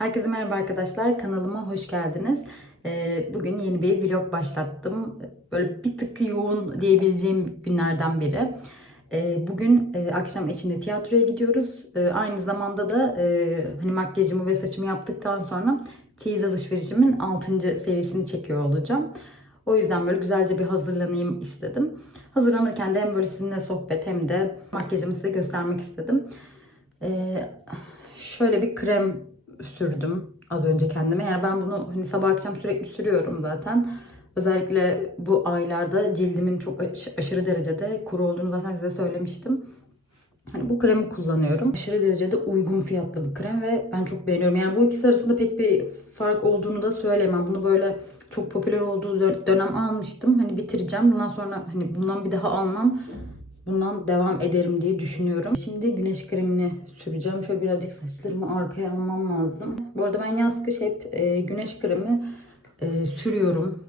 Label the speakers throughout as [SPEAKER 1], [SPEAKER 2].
[SPEAKER 1] Herkese merhaba arkadaşlar. Kanalıma hoş geldiniz. Ee, Bugün yeni bir vlog başlattım. Böyle bir tık yoğun diyebileceğim günlerden biri. Ee, Bugün e, akşam eşimle tiyatroya gidiyoruz. Ee, Aynı zamanda da e, hani makyajımı ve saçımı yaptıktan sonra çeyiz alışverişimin 6. serisini çekiyor olacağım. O yüzden böyle güzelce bir hazırlanayım istedim. Hazırlanırken de hem böyle sizinle sohbet hem de makyajımı size göstermek istedim. Şöyle bir krem sürdüm az önce kendime. Yani ben bunu hani sabah akşam sürekli sürüyorum zaten. Özellikle bu aylarda cildimin çok aş- aşırı derecede kuru olduğunu zaten size söylemiştim. Hani bu kremi kullanıyorum. Aşırı derecede uygun fiyatlı bir krem ve ben çok beğeniyorum. Yani bu ikisi arasında pek bir fark olduğunu da söyleyemem. Bunu böyle çok popüler olduğu dö- dönem almıştım. Hani bitireceğim. Bundan sonra hani bundan bir daha almam. Bundan devam ederim diye düşünüyorum. Şimdi güneş kremini süreceğim. Şöyle birazcık saçlarımı arkaya almam lazım. Bu arada ben yaz kış hep e, güneş kremi e, sürüyorum.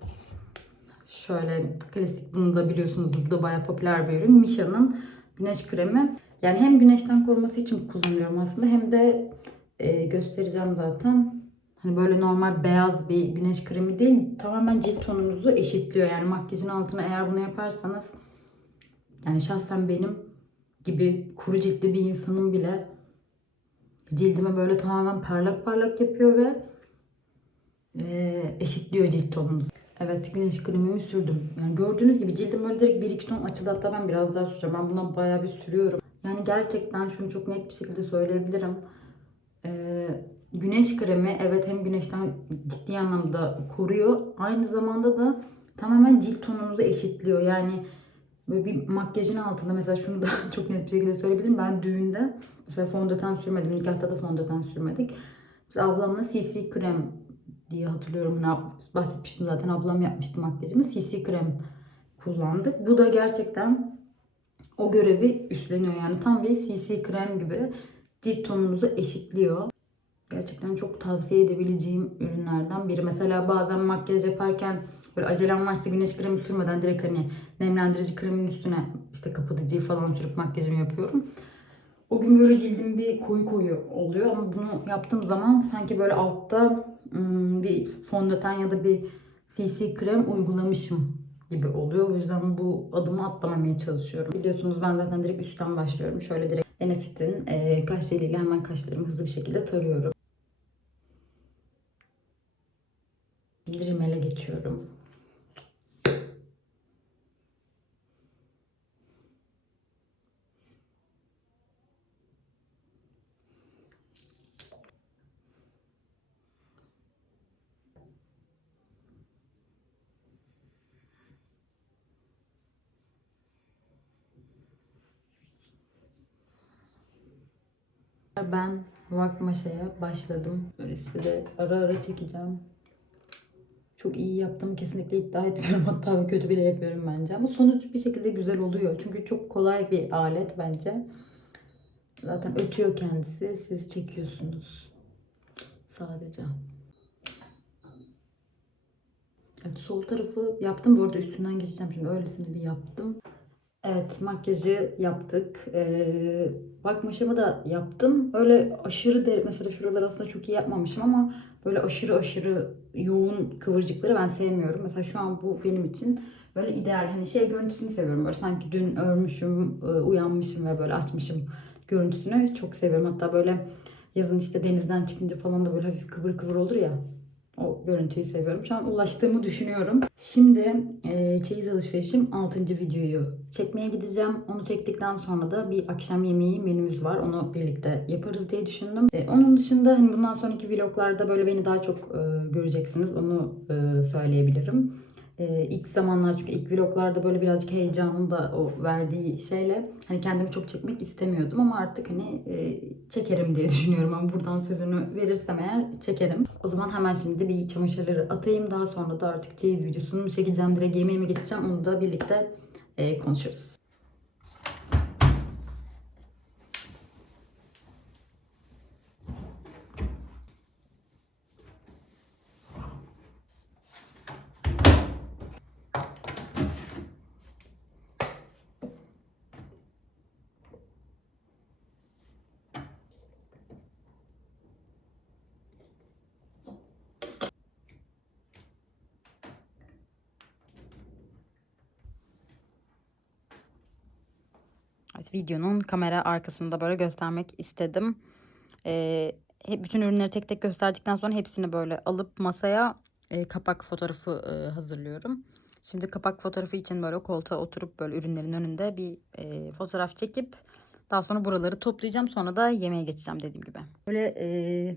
[SPEAKER 1] Şöyle klasik bunu da biliyorsunuz bu da bayağı popüler bir ürün. Misha'nın güneş kremi. Yani hem güneşten koruması için kullanıyorum aslında hem de e, göstereceğim zaten. Hani böyle normal beyaz bir güneş kremi değil. Tamamen cilt tonunuzu eşitliyor. Yani makyajın altına eğer bunu yaparsanız yani şahsen benim gibi kuru ciltli bir insanın bile cildime böyle tamamen parlak parlak yapıyor ve e, eşitliyor cilt tonunuzu. Evet güneş kremimi sürdüm. Yani gördüğünüz gibi cildim böyle direkt 1-2 ton açıldı. Hatta ben biraz daha süreceğim. Ben buna bayağı bir sürüyorum. Yani gerçekten şunu çok net bir şekilde söyleyebilirim. Ee, güneş kremi evet hem güneşten ciddi anlamda koruyor. Aynı zamanda da tamamen cilt tonunuzu eşitliyor. Yani böyle bir makyajın altında mesela şunu da çok net bir şekilde söyleyebilirim. Ben düğünde mesela fondöten sürmedim. Nikahta da fondöten sürmedik. Biz ablamla CC krem diye hatırlıyorum. Ne bahsetmiştim zaten ablam yapmıştı makyajımı. CC krem kullandık. Bu da gerçekten o görevi üstleniyor. Yani tam bir CC krem gibi cilt tonunuzu eşitliyor. Gerçekten çok tavsiye edebileceğim ürünlerden biri. Mesela bazen makyaj yaparken böyle acelem varsa güneş kremi sürmeden direkt hani nemlendirici kremin üstüne işte kapatıcıyı falan sürüp makyajımı yapıyorum. O gün böyle cildim bir koyu koyu oluyor ama bunu yaptığım zaman sanki böyle altta bir fondöten ya da bir CC krem uygulamışım gibi oluyor. O yüzden bu adımı atlamamaya çalışıyorum. Biliyorsunuz ben zaten direkt üstten başlıyorum. Şöyle direkt Benefit'in e, kaş jeliyle hemen kaşlarımı hızlı bir şekilde tarıyorum. Rimele geçiyorum. Ben Vakmaşa'ya başladım. Böyle size de ara ara çekeceğim. Çok iyi yaptım kesinlikle iddia ediyorum. Hatta kötü bile yapıyorum bence. Ama sonuç bir şekilde güzel oluyor. Çünkü çok kolay bir alet bence. Zaten ötüyor kendisi. Siz çekiyorsunuz. Sadece. Evet, sol tarafı yaptım. Bu arada üstünden geçeceğim şimdi. Öylesine bir yaptım. Evet makyajı yaptık. Ee, bakmaşımı da yaptım. Öyle aşırı de mesela şuralar aslında çok iyi yapmamışım ama böyle aşırı aşırı yoğun kıvırcıkları ben sevmiyorum. Mesela şu an bu benim için böyle ideal. Hani şey görüntüsünü seviyorum. Böyle sanki dün örmüşüm, e, uyanmışım ve böyle açmışım görüntüsünü çok seviyorum. Hatta böyle yazın işte denizden çıkınca falan da böyle hafif kıvır kıvır olur ya. O görüntüyü seviyorum. Şu an ulaştığımı düşünüyorum. Şimdi e, çeyiz alışverişim 6. videoyu çekmeye gideceğim. Onu çektikten sonra da bir akşam yemeği menümüz var. Onu birlikte yaparız diye düşündüm. E, onun dışında hani bundan sonraki vloglarda böyle beni daha çok e, göreceksiniz. Onu e, söyleyebilirim. E, ilk zamanlar çünkü ilk vloglarda böyle birazcık heyecanın da o verdiği şeyle hani kendimi çok çekmek istemiyordum ama artık hani e, çekerim diye düşünüyorum ama buradan sözünü verirsem eğer çekerim. O zaman hemen şimdi bir çamaşırları atayım daha sonra da artık çeyiz videosunu çekeceğim direkt yemeğime geçeceğim onu da birlikte e, konuşuruz. Evet, videonun kamera arkasında böyle göstermek istedim. Ee, bütün ürünleri tek tek gösterdikten sonra hepsini böyle alıp masaya e, kapak fotoğrafı e, hazırlıyorum. Şimdi kapak fotoğrafı için böyle koltuğa oturup böyle ürünlerin önünde bir e, fotoğraf çekip daha sonra buraları toplayacağım. Sonra da yemeğe geçeceğim dediğim gibi. Böyle e,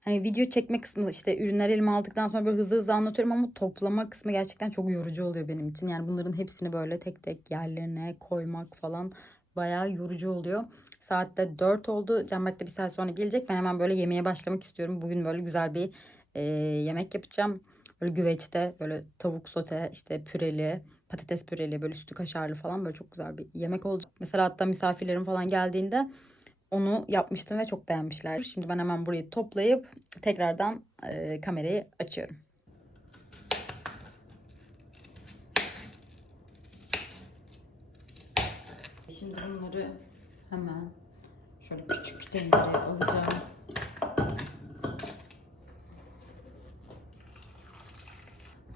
[SPEAKER 1] hani video çekme kısmı işte ürünleri elime aldıktan sonra böyle hızlı hızlı anlatıyorum ama toplama kısmı gerçekten çok yorucu oluyor benim için. Yani bunların hepsini böyle tek tek yerlerine koymak falan bayağı yorucu oluyor. Saatte 4 oldu. Cemberk de bir saat sonra gelecek. Ben hemen böyle yemeğe başlamak istiyorum. Bugün böyle güzel bir e, yemek yapacağım. Böyle güveçte böyle tavuk sote işte püreli patates püreli böyle üstü kaşarlı falan böyle çok güzel bir yemek olacak. Mesela hatta misafirlerim falan geldiğinde onu yapmıştım ve çok beğenmişler. Şimdi ben hemen burayı toplayıp tekrardan e, kamerayı açıyorum. Şimdi bunları hemen şöyle küçük tencereye alacağım.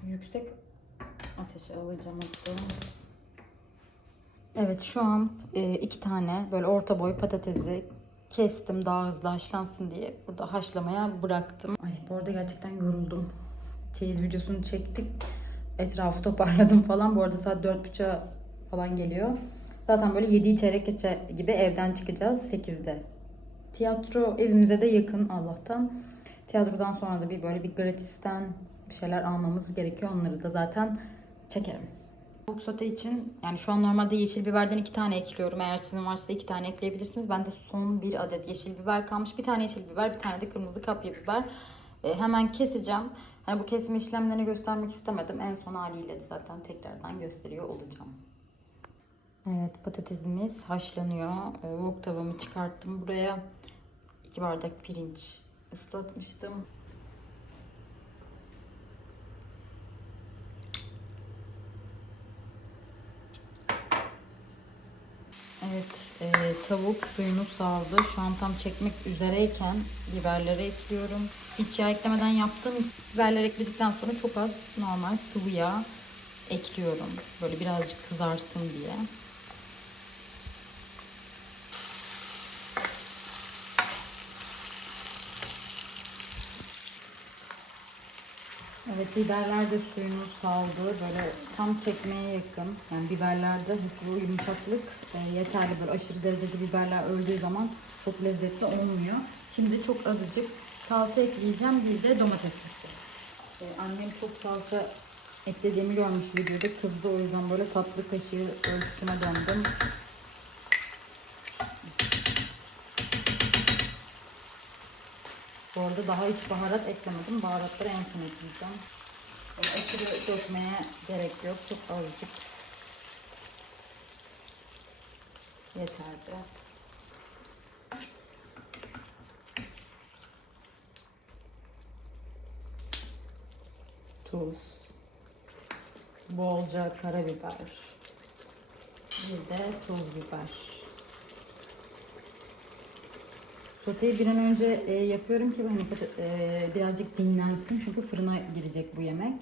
[SPEAKER 1] Yüksek ateşe alacağım hatta. Evet şu an e, iki tane böyle orta boy patatesi kestim daha hızlı haşlansın diye burada haşlamaya bıraktım. Ay bu arada gerçekten yoruldum. Teyze videosunu çektik. Etrafı toparladım falan. Bu arada saat 4.30'a falan geliyor. Zaten böyle 7'yi çeyrek geçe gibi evden çıkacağız 8'de. Tiyatro evimize de yakın Allah'tan. Tiyatrodan sonra da bir böyle bir gratisten bir şeyler almamız gerekiyor. Onları da zaten çekerim. Tavuk sote için yani şu an normalde yeşil biberden iki tane ekliyorum. Eğer sizin varsa iki tane ekleyebilirsiniz. Bende son bir adet yeşil biber kalmış. Bir tane yeşil biber, bir tane de kırmızı kapya biber. Ee, hemen keseceğim. Hani bu kesme işlemlerini göstermek istemedim. En son haliyle zaten tekrardan gösteriyor olacağım. Evet patatesimiz haşlanıyor. Ee, wok tavamı çıkarttım. Buraya iki bardak pirinç ıslatmıştım. Evet, e, tavuk suyunu saldı. Şu an tam çekmek üzereyken biberleri ekliyorum. Hiç yağ eklemeden yaptım. Biberleri ekledikten sonra çok az normal sıvı yağ ekliyorum. Böyle birazcık kızarsın diye. Evet biberler de suyunu saldı. Böyle tam çekmeye yakın. Yani biberlerde bu yumuşaklık e, yeterli. Böyle aşırı derecede biberler öldüğü zaman çok lezzetli olmuyor. Şimdi çok azıcık salça ekleyeceğim. Bir de domates. E, annem çok salça eklediğimi görmüş videoda. Kızdı o yüzden böyle tatlı kaşığı ölçüsüne döndüm. Bu arada daha hiç baharat eklemedim. Baharatları en son ekleyeceğim. Böyle aşırı dökmeye gerek yok. Çok azıcık yeterli. Tuz. Bolca karabiber. Bir de toz biber. Soteyi bir an önce e, yapıyorum ki hani e, birazcık dinlensin çünkü fırına girecek bu yemek.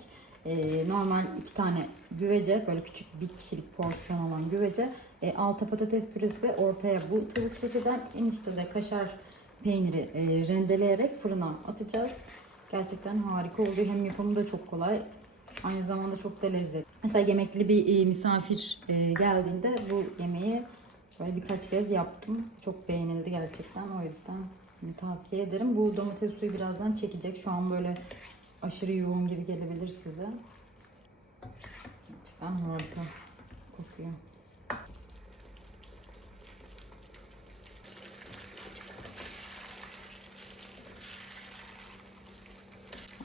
[SPEAKER 1] E, normal iki tane güvece böyle küçük bir kişilik porsiyon olan güvece e, alta patates püresi ortaya bu tavuk soteden en üstte de kaşar peyniri e, rendeleyerek fırına atacağız. Gerçekten harika oluyor. Hem yapımı da çok kolay. Aynı zamanda çok da lezzetli. Mesela yemekli bir e, misafir e, geldiğinde bu yemeği Böyle birkaç kez yaptım. Çok beğenildi gerçekten. O yüzden hani tavsiye ederim. Bu domates suyu birazdan çekecek. Şu an böyle aşırı yoğun gibi gelebilir size. Gerçekten harika kokuyor.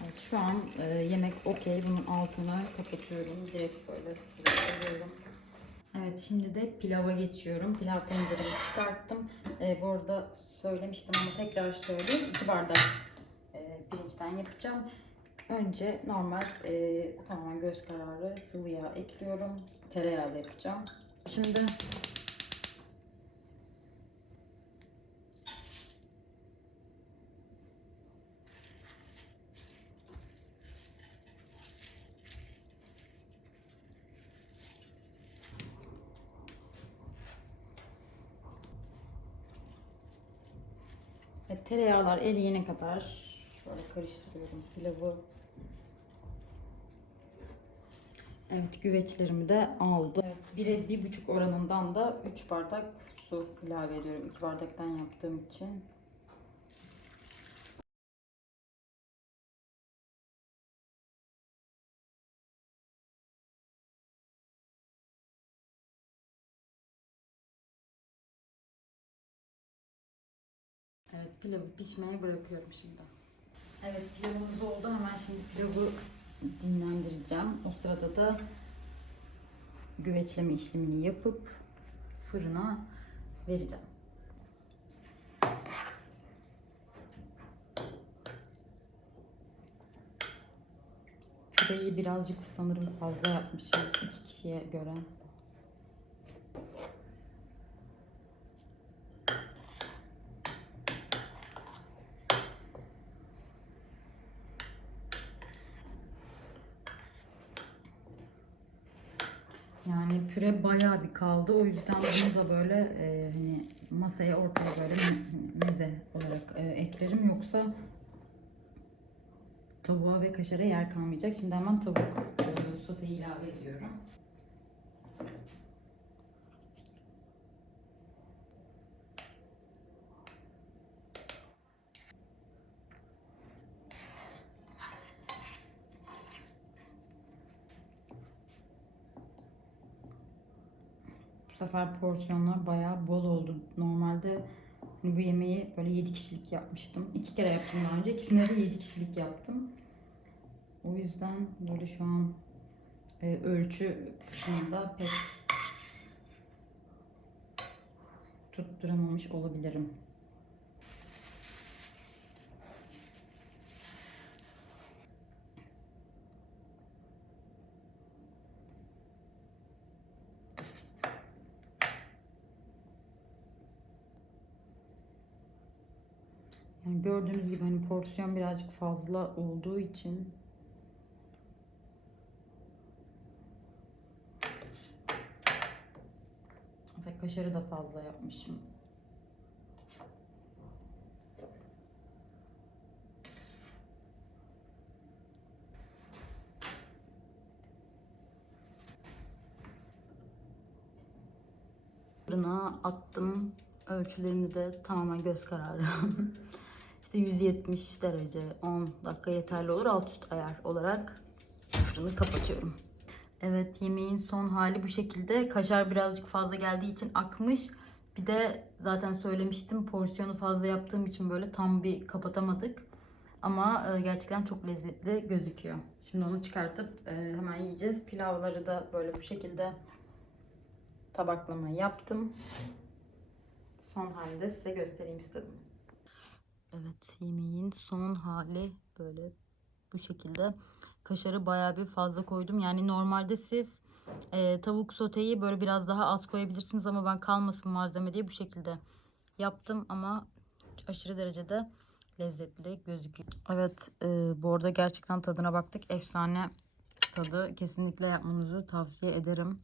[SPEAKER 1] Evet, şu an e, yemek okey. Bunun altını kapatıyorum. Direkt böyle koyuyorum. Şimdi de pilava geçiyorum. Pilav tenceremi çıkarttım. Ee, bu arada söylemiştim ama tekrar söyleyeyim. 2 bardak e, pirinçten yapacağım. Önce normal e, tamamen göz kararı sıvı yağ ekliyorum. Tereyağı da yapacağım. Şimdi tereyağlar eriyene kadar şöyle karıştırıyorum pilavı. Evet güveçlerimi de aldım. Evet, bire bir buçuk oranından da 3 bardak su ilave ediyorum. 2 bardaktan yaptığım için. Pilavı pişmeye bırakıyorum şimdi. Evet pilavımız oldu. Hemen şimdi pilavı dinlendireceğim. O sırada da güveçleme işlemini yapıp fırına vereceğim. Pireyi birazcık sanırım fazla yapmışım iki kişiye göre. Yani püre bayağı bir kaldı. O yüzden bunu da böyle e, hani masaya ortaya böyle me- meze olarak e, eklerim. Yoksa tavuğa ve kaşara yer kalmayacak. Şimdi hemen tavuk e, soteyi ilave ediyorum. Bu sefer porsiyonlar bayağı bol oldu. Normalde hani bu yemeği böyle 7 kişilik yapmıştım. İki kere yaptım daha önce. İkisinde de 7 kişilik yaptım. O yüzden böyle şu an e, ölçü kısmında pek tutturamamış olabilirim. Gördüğünüz gibi hani porsiyon birazcık fazla olduğu için ve kaşarı da fazla yapmışım. Fırına attım. Ölçülerini de tamamen göz kararı. işte 170 derece 10 dakika yeterli olur. Alt üst ayar olarak fırını kapatıyorum. Evet yemeğin son hali bu şekilde. Kaşar birazcık fazla geldiği için akmış. Bir de zaten söylemiştim porsiyonu fazla yaptığım için böyle tam bir kapatamadık. Ama e, gerçekten çok lezzetli gözüküyor. Şimdi onu çıkartıp e, hemen yiyeceğiz. Pilavları da böyle bu şekilde tabaklama yaptım. Son halini de size göstereyim istedim. Evet yemeğin son hali böyle bu şekilde. Kaşarı bayağı bir fazla koydum. Yani normalde siz e, tavuk soteyi böyle biraz daha az koyabilirsiniz ama ben kalmasın malzeme diye bu şekilde yaptım ama aşırı derecede lezzetli gözüküyor. Evet e, bu arada gerçekten tadına baktık. Efsane tadı. Kesinlikle yapmanızı tavsiye ederim.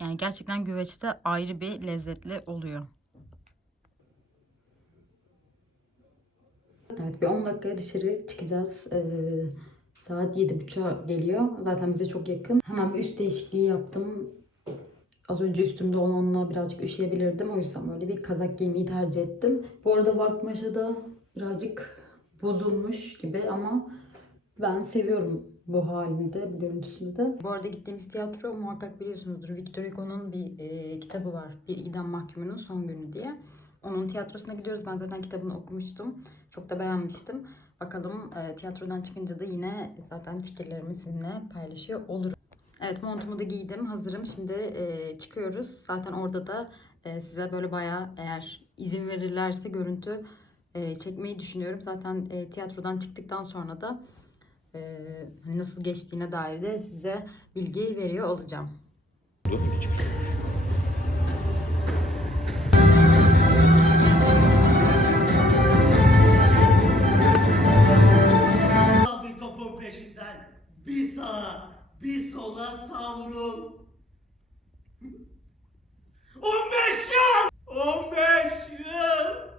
[SPEAKER 1] Yani gerçekten güveçte ayrı bir lezzetli oluyor. Evet bir 10 dakikaya dışarı çıkacağız. Ee, saat 7.30'a geliyor. Zaten bize çok yakın. Hemen bir üst değişikliği yaptım. Az önce üstümde olanla birazcık üşüyebilirdim. O yüzden böyle bir kazak giymeyi tercih ettim. Bu arada Vakmaşa da birazcık bozulmuş gibi ama ben seviyorum bu halinde, bu görüntüsünü. Bu arada gittiğimiz tiyatro muhakkak biliyorsunuzdur. Victor Hugo'nun bir e, kitabı var. Bir idam mahkumunun son günü diye. Onun tiyatrosuna gidiyoruz. Ben zaten kitabını okumuştum. Çok da beğenmiştim. Bakalım e, tiyatrodan çıkınca da yine zaten fikirlerimi sizinle paylaşıyor olurum. Evet montumu da giydim. Hazırım. Şimdi e, çıkıyoruz. Zaten orada da e, size böyle bayağı eğer izin verirlerse görüntü e, çekmeyi düşünüyorum. Zaten e, tiyatrodan çıktıktan sonra da e, hani nasıl geçtiğine dair de size bilgi veriyor olacağım.
[SPEAKER 2] sağa, bir sola savrul. 15 yıl! 15 yıl!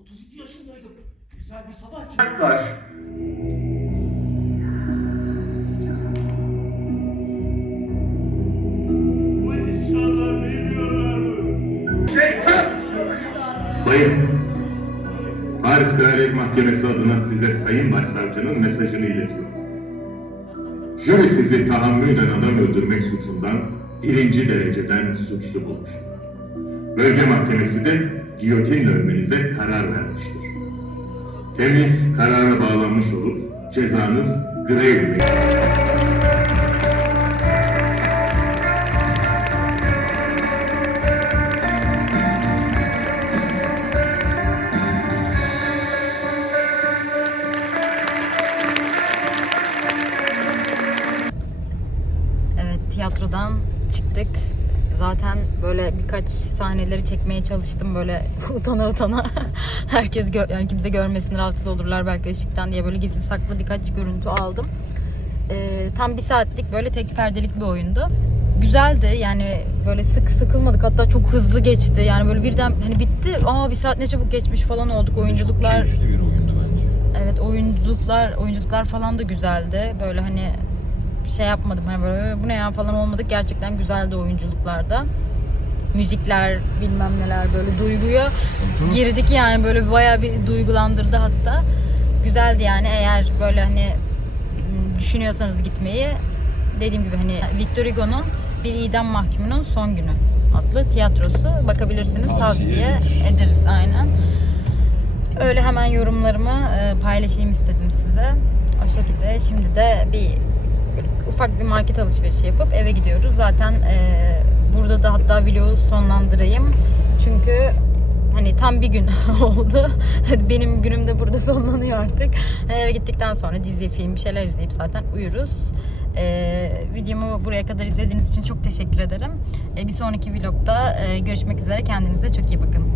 [SPEAKER 2] 32 yaşındaydım. Güzel bir sabah
[SPEAKER 3] çıktılar.
[SPEAKER 2] Bu inşallah bilmiyorlar mı?
[SPEAKER 3] Şeytan! Paris Kraliyet Mahkemesi adına size Sayın Başsavcının mesajını iletiyor. Jüri sizi tahammüden adam öldürmek suçundan birinci dereceden suçlu bulmuştur. Bölge mahkemesi de giyotinle ölmenize karar vermiştir. Temiz karara bağlanmış olup cezanız
[SPEAKER 1] Evet böyle birkaç sahneleri çekmeye çalıştım böyle utana utana. Herkes gö- yani kimse görmesin rahatsız olurlar belki ışıktan diye böyle gizli saklı birkaç görüntü aldım. Ee, tam bir saatlik böyle tek perdelik bir oyundu. Güzeldi yani böyle sık sıkılmadık hatta çok hızlı geçti yani böyle birden hani bitti aa bir saat ne çabuk geçmiş falan olduk oyunculuklar
[SPEAKER 4] Keyifli bir oyundu bence.
[SPEAKER 1] Evet oyunculuklar oyunculuklar falan da güzeldi. Böyle hani şey yapmadım hani böyle bu ne ya falan olmadık. Gerçekten güzeldi oyunculuklarda. Müzikler bilmem neler böyle duyguya girdik yani böyle bayağı bir duygulandırdı hatta. Güzeldi yani eğer böyle hani düşünüyorsanız gitmeyi dediğim gibi hani Victor Hugo'nun bir idam mahkumunun son günü adlı tiyatrosu bakabilirsiniz
[SPEAKER 4] Tavsiye
[SPEAKER 1] tavsiye ederiz aynen. Öyle hemen yorumlarımı e, paylaşayım istedim size. O şekilde şimdi de bir ufak bir market alışverişi yapıp eve gidiyoruz. Zaten e, burada da hatta vlogu sonlandırayım. Çünkü hani tam bir gün oldu. Benim günüm de burada sonlanıyor artık. Eve gittikten sonra dizi, film bir şeyler izleyip zaten uyuruz. E, videomu buraya kadar izlediğiniz için çok teşekkür ederim. E, bir sonraki vlogda e, görüşmek üzere. Kendinize çok iyi bakın.